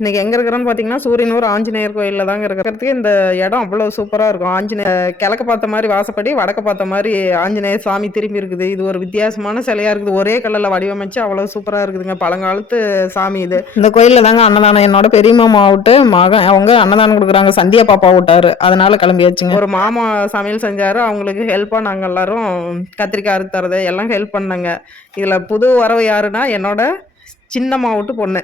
இன்னைக்கு எங்க இருக்கிறோன்னு பாத்தீங்கன்னா சூரியனூர் ஆஞ்சநேயர் கோயில்ல தாங்க இருக்கிறதுக்கு. இந்த இடம் அவ்வளவு சூப்பரா இருக்கும். கிழக்க பார்த்த மாதிரி வாசப்படி, வடக்க பார்த்த மாதிரி ஆஞ்சநேயர் சாமி திரும்பி இருக்குது. இது ஒரு வித்தியாசமான சிலையா இருக்குது. ஒரே கல்லுல வடிவமைச்சு அவ்வளவு சூப்பரா இருக்குதுங்க. பழங்காலத்து சாமி இது. இந்த கோயில்ல தாங்க அன்னதானம். என்னோட பெரிய மாமா விட்டு மகன் அவங்க அன்னதானம் கொடுக்குறாங்க. சந்தியா பாப்பா விட்டாரு, அதனால கிளம்பியாச்சுங்க. ஒரு மாமா சமையல் செஞ்சாரு. அவங்களுக்கு ஹெல்ப்பா நாங்க எல்லாரும் கத்திரிக்காய் அறுத்து தரது எல்லாம் ஹெல்ப் பண்ணங்க. இதுல புது வரவு யாருன்னா என்னோட சின்னம்மா விட்டு பொண்ணு.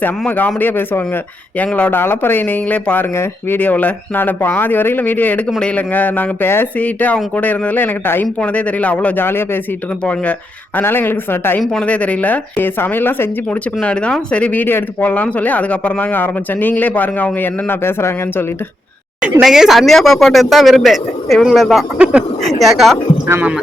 செம்ம காமெடியாக பேசுவாங்க. எங்களோட அலப்பறையை நீங்களே பாருங்கள் வீடியோவில். நான் பாதி வரையிலும் வீடியோ எடுக்க முடியலைங்க. நாங்கள் பேசிட்டு அவங்க கூட இருந்ததில் எனக்கு டைம் போனதே தெரியல. அவ்வளோ ஜாலியாக பேசிகிட்டு இருப்போங்க. அதனால் எங்களுக்கு டைம் போனதே தெரியல. சமையல்லாம் செஞ்சு முடிச்ச பின்னாடி தான் சரி வீடியோ எடுத்து போடலான்னு சொல்லி அதுக்கப்புறம் தாங்க ஆரம்பித்தேன். நீங்களே பாருங்கள் அவங்க என்னென்ன பேசுகிறாங்கன்னு சொல்லிட்டு. இன்னைக்கு சந்தியா பாப்பாட்டு தான் விரும்பு இவங்கள தான். ஏக்கா? ஆமாம்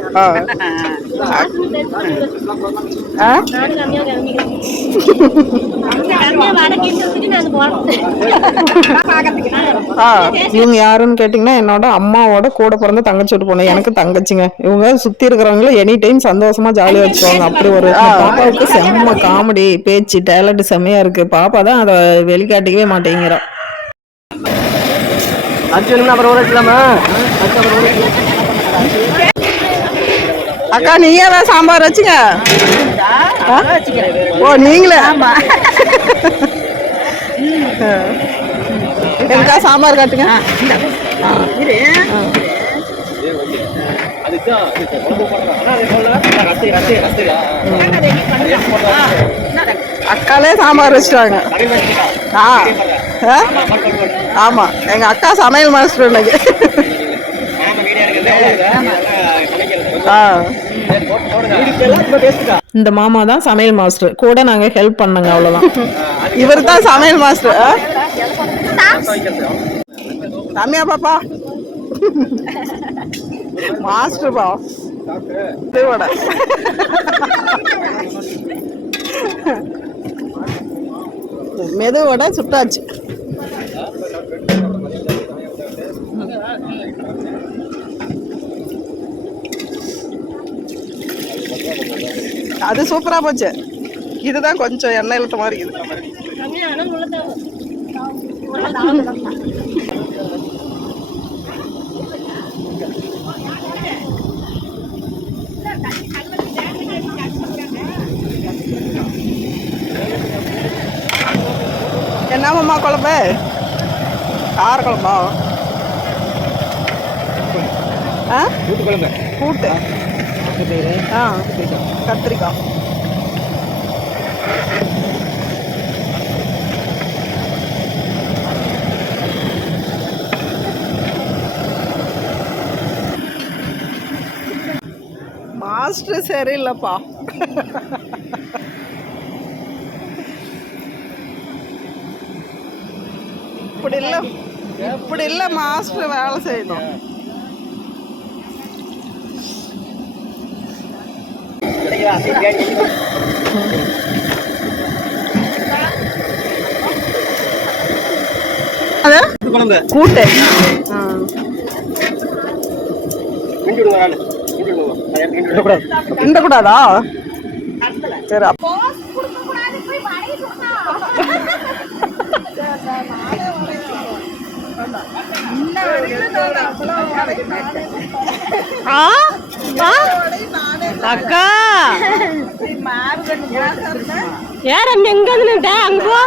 இவங்க யாருன்னு கேட்டீங்கன்னா என்னோட அம்மாவோட கூட பிறந்த தங்கச்சி விட்டு போனேன். எனக்கு தங்கச்சிங்க. இவங்க சுத்தி இருக்கிறவங்கள எனி டைம் சந்தோஷமா ஜாலியா வச்சுக்குவாங்க. அப்படி ஒரு பாப்பாவுக்கு செம்ம காமெடி பேச்சு டேலண்ட் செம்மையா இருக்கு. பாப்பா தான் அதை வெளிக்காட்டிக்கவே மாட்டேங்கிறா. அக்கா நீயே தான் சாம்பார் வச்சுங்க. ஓ நீங்களே? எனக்கா சாம்பார் காட்டுங்க. அக்காலே சாம்பார் வச்சுட்டாங்க. ஆமா எங்க அக்கா சமையல் மாஸ்டர் இன்னைக்கு. இந்த மாமா தான் சமையல் மாஸ்டர். கூட நாங்க ஹெல்ப் பண்ணங்க அவ்வளவுதான். இவர் தான் சமையல் மாஸ்டர். ரம்யா பாப்பா மாஸ்டர் பா மெதுவோட சுட்டாச்சு. அது சூப்பரா போச்சு. இதுதான் கொஞ்சம் எண்ணெய் இழுத்த மாதிரி இருக்குது. என்னம்மா குழம்பு? கார குழம்பா? கூட்டு. கத்திரிக்காய். மாஸ்டர் சரியில்லைப்பா. இப்படி இல்லை மாஸ்டர் வேலை செய்யணும். கூட்டு கூடாதா? சரி அக்கா யாரம் எங்க வந்துட்ட அங்க போ.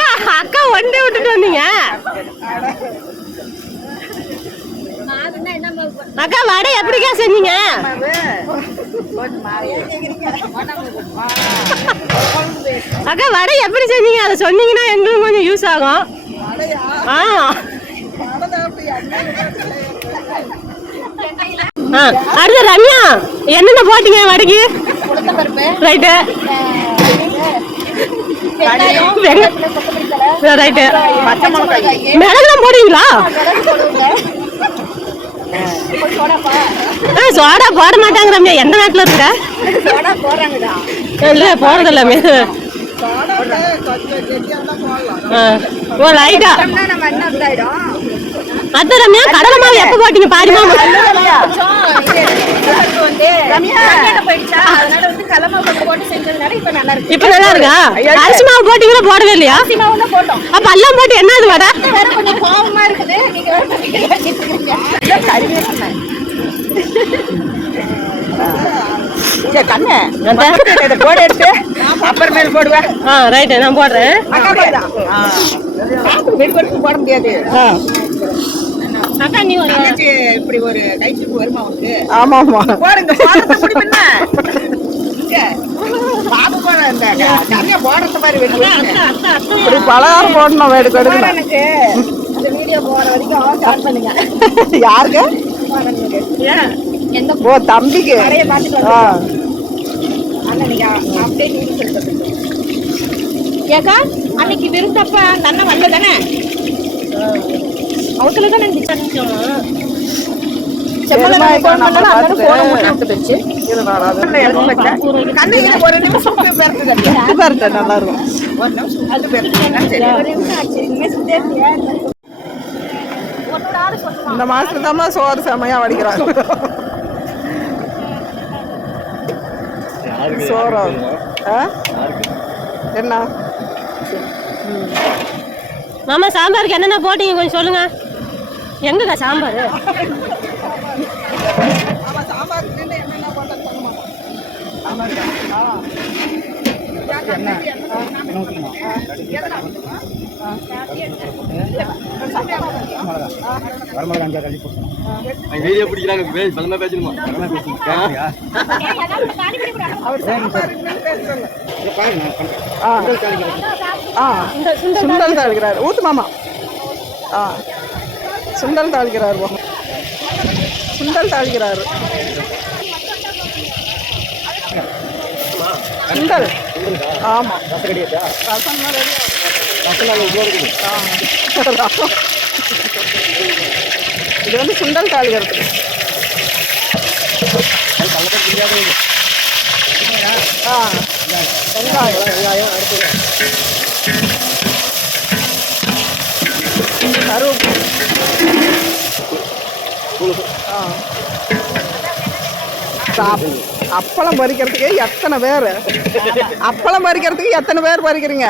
ஏன் அக்கா ஒன்றே விட்டுட்டு வந்தீங்க? அக்கா வடை எப்படிக்கா செஞ்சீங்க? அக்கா வடை எப்படி செஞ்சீங்க அதை சொன்னீங்கன்னா எங்களுக்கு கொஞ்சம் யூஸ் ஆகும். அடுத்து ரம்யா என்னென்ன போட்டீங்க வடைக்கு? Right right. மிளகுலாம் போடுவீங்களா? சோடா போட மாட்டாங்க ரம்யா. எந்த நாட்டுல இருக்க? இல்ல போறது எல்லாமே. ஓ லைட்டா அதான் ரம்யா கடலை மாவு எப்ப போட்டீங்க பாருமா இப்ப நல்லா இருக்கா அரிசி மாவு போட்டீங்களா போடவே இல்லையா அப்ப எல்லாம் போட்டு என்ன அது வடை அப்புறமேல் போடுவேன். ரைட் நான் போடுறேன் போட முடியாது. அக்கா நீ இப்படி ஒரு கைச்சுக்கு வருமா உனக்கு? ஆமா ஆமா போடுங்க பாபு போட இந்த கம்மியா போடுறது மாதிரி இப்படி பலகாரம் போடணும் வேடு கொடுக்கணும் எனக்கு இந்த வீடியோ போற வரைக்கும் ஸ்டார்ட் பண்ணுங்க. யாருக்கு எந்த ஓ தம்பிக்கு நிறைய பார்த்துட்டு ஆ அண்ணன் நீங்க அப்படியே நீங்க சொல்லிட்டு ஏக்கா அன்னைக்கு விருந்தப்ப அந்த அண்ணன் வந்ததானே அவத்துல தான் ஒரு நிமிஷம் நல்லா இருக்கும் ஒரு நிமிஷம் அது பேர் இந்த மாசத்துல தான் சோறு செமையா வடிக்கிறாங்க சோறு என்ன மாமா சாம்பாருக்கு என்னென்ன போட்டீங்க கொஞ்சம் சொல்லுங்க எங்கக்கா சாம்பார் வீடியோ பிடிக்கிறாங்க பலமா பேசணுமா சுண்டல் தாளிக்கிறாரு ஊத்து மாமா சுண்டல் தாளிக்கிறாரு சுண்டல் தாளிக்கிறாரு சுண்டல் ஆமா ரசம் இது வந்து சுண்டல் தாளிக்கிறது வெங்காயம் அப்பளம் பறிக்கிறதுக்கு எத்தனை பேர் அப்பளம் பறிக்கிறதுக்கு எத்தனை பேர் பறிக்கிறீங்க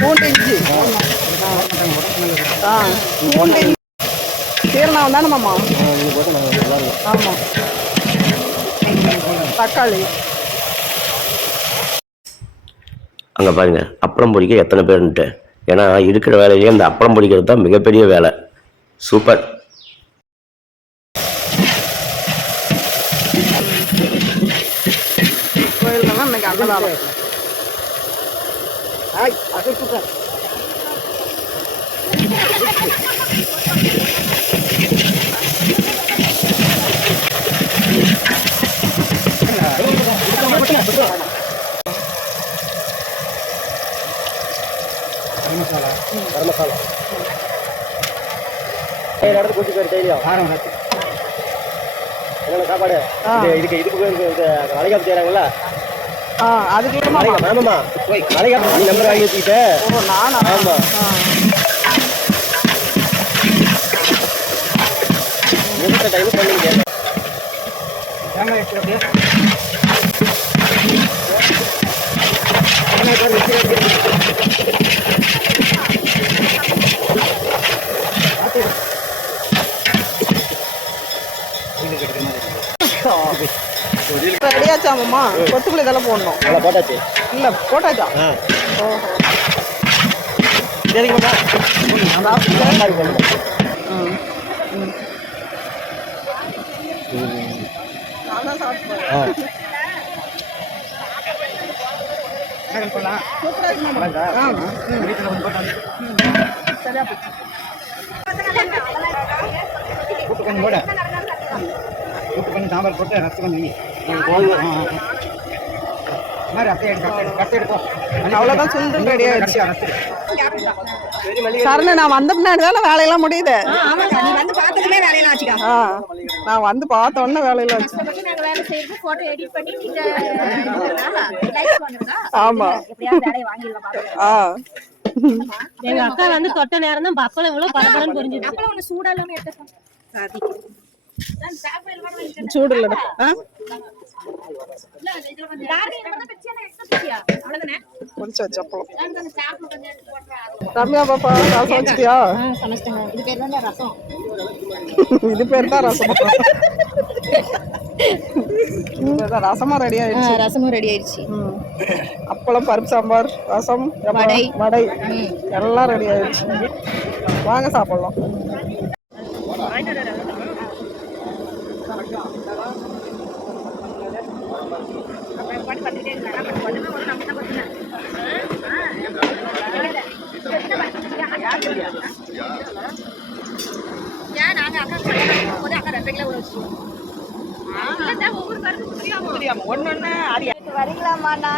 பூண்டு இஞ்சி சீரணம் தானே மாமா ஆமா தக்காளி அங்கே பாருங்க அப்பளம் பொரிக்க எத்தனை பேருன்ட்டு ஏன்னா இருக்கிற வேலையிலேயே இந்த அப்பளம் பொரிக்கிறது தான் மிகப்பெரிய வேலை சூப்பர் கோயில்கள்லாம் இன்னைக்கு அன்னதானம் அது சூப்பர் என்னென்ன சாப்பாடு இதுக்கு மலைக்காப்பு செய்யறாங்களா அதுக்கு ஆமாம்மா மலைக்காப்பு நீ நம்பர் வாங்கி வச்சுக்கிட்ட நானா ஆமா டைம் பண்ணிங்க ரெடியாச்சாமம்மா கொத்துக்குள்ள இதெல்லாம் போடணும் போட்டாச்சு இல்ல போட்டாச்சா கொஞ்சம் சாம்பார் போட்டு ரசம் கொஞ்சம் அவ்வளவுதான் சுண்டல் ரெடி ஆயிடுச்சு சரணு நான் வந்த பின்னாடி தானே வேலையெல்லாம் முடியுது நான் வந்து பார்த்த உடனே வேலையில வச்சு ஆமா எங்க அக்கா வந்து தொட்ட நேரம் தான் பப்பளம் இவ்வளவு பரபரன்னு புரிஞ்சுது. அப்பளம் ஒண்ணு சூடா இல்லாம எடுத்து சாதி சூடு இல்லடா. பொரிச்சு வச்ச அப்பளம். ரம்யா பாப்பா ரசம் வச்சிட்டியா? சமைச்சிட்டேங்க. இது பேர் தான் ரசம். இது பேர் தான் ரசம். ரசமா ரெடி ஆயிடுச்சு. ரசமும் ரெடி ஆயிடுச்சு. அப்பளம், பருப்பு சாம்பார், ரசம், வடை எல்லாம் ரெடி ஆயிடுச்சு. வாங்க சாப்பிடலாம். வரீங்களாமாண்ணா?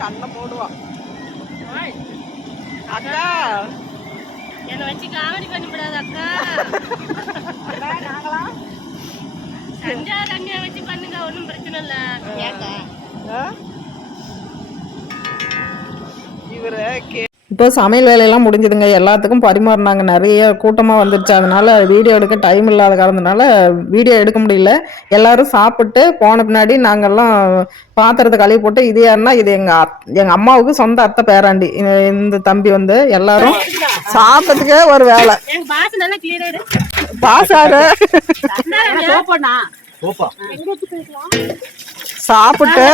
கண்ணை போடுவான். அக்கா என்ன வச்சு காமெடி பண்ணிவிடாது அக்கா. சஞ்சா ரம்யா வச்சு பண்ணுங்க, ஒன்றும் பிரச்சனை இல்ல. இப்போ சமையல் வேலையெல்லாம் முடிஞ்சதுங்க. எல்லாத்துக்கும் பரிமாறினாங்க. நிறைய கூட்டமாக வந்துருச்சு. அதனால வீடியோ எடுக்க டைம் இல்லாத காரணத்தினால வீடியோ எடுக்க முடியல. எல்லாரும் சாப்பிட்டு போன பின்னாடி நாங்கள்லாம் பாத்திரத்தை கழுவி போட்டு, இது யாருன்னா இது எங்கள் அம்மாவுக்கு சொந்த அத்தை பேராண்டி. இந்த தம்பி வந்து எல்லாரும் சாப்பிட்டதுக்கே ஒரு வேலை. பாசாரு சாப்பிட்டு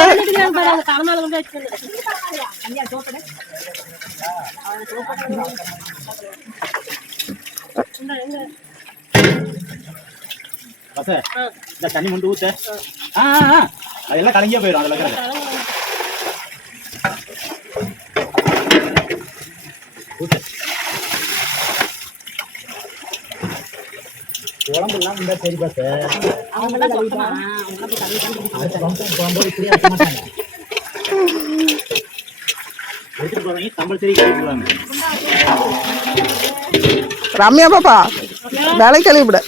தண்ணி கொண்டு ஊத்த அதெல்லாம் கலங்கியே போயிடும். அதுல உடம்பு எல்லாம் இந்த சரி பாச எடுத்துட்டு போறீங்க கம்பல்சரி கேட்கலாம். ரம்யா பாப்பா வேலை கழிவிட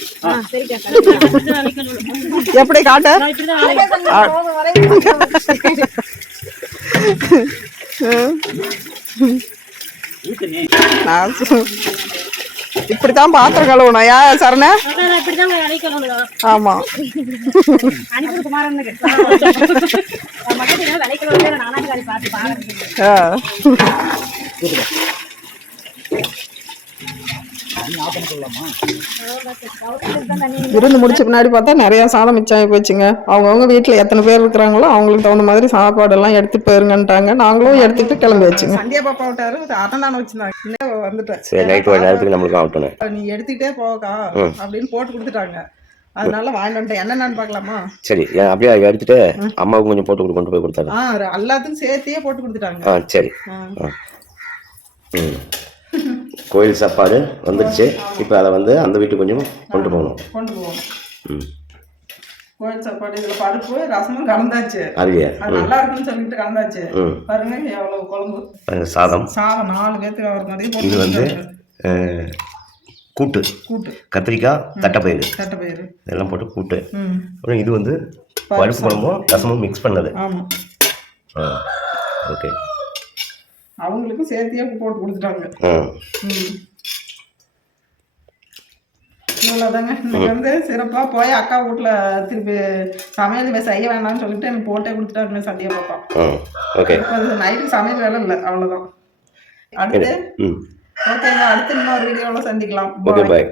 எப்படி காட்ட இப்படித்தான் பாத்திரம் கழுவணும். யா சரண? ஆமா. விருந்து முடிச்ச பின்னாடி பார்த்தா நிறைய சாதம் மிச்சம் ஆகி போச்சுங்க. அவங்கவுங்க வீட்டுல எத்தனை பேர் இருக்கிறாங்களோ அவங்களுக்கு தகுந்த மாதிரி சாப்பாடு எல்லாம் எடுத்து போயிருங்கன்ட்டாங்க. நாங்களும் எடுத்துட்டு கிளம்பி வச்சுங்க. சந்தியா பாப்பா விட்டாரு அறந்தானே வச்சிருந்தாங்க. வந்துட்டேன் நீ எடுத்துக்கிட்டே போகக்கா அப்படின்னு போட்டு கொடுத்துட்டாங்க. அதனால வாங்கிட்டு வந்துட்டேன். என்னென்னு பாக்கலாமா? சரி, அப்படியே எடுத்துட்டு அம்மாவுக்கு கொஞ்சம் போட்டு கொண்டு போய் கொடுத்தாங்க. எல்லாத்துக்கும் சேர்த்தியே போட்டு கொடுத்துட்டாங்க. சரி. கோயில் சாப்பாடு வந்துடுச்சு. இப்போ அதை வந்து அந்த வீட்டுக்கு கொஞ்சம் கொண்டு போவோம். கோயில் சாப்பாடு இதுல பருப்பு ரசமும் கலந்தாச்சு. அது நல்லா இருக்குன்னு சொல்லிட்டு கலந்தாச்சு. பாருங்க எவ்வளவு குழம்பு, சாதம் 4 பேத்துக்கு ஆகிற மாதிரி. இது வந்து கூட்டு கத்திரிக்காய், தட்டைப்பயிறு இதெல்லாம் போட்டு கூட்டு. அப்புறம் இது வந்து பருப்பு குழம்பும் ரசமும் மிக்ஸ் பண்ணது. ஓகே, அவங்களுக்கும் சேர்த்தியே போட்டு கொடுத்துட்டாங்க. இவ்வளோதாங்க. இன்னைக்கு வந்து சிறப்பாக போய் அக்கா வீட்டில் திருப்பி சமையல் செய்ய வேண்டாம்னு சொல்லிட்டு எனக்கு போட்டே கொடுத்துட்டாங்க சந்தியா பாப்பா. ஓகே, நைட்டுக்கு சமையல் வேலை இல்லை, அவ்வளோதான். அடுத்து ஓகேங்க, அடுத்து இன்னொரு வீடியோவில் சந்திக்கலாம். பாய்.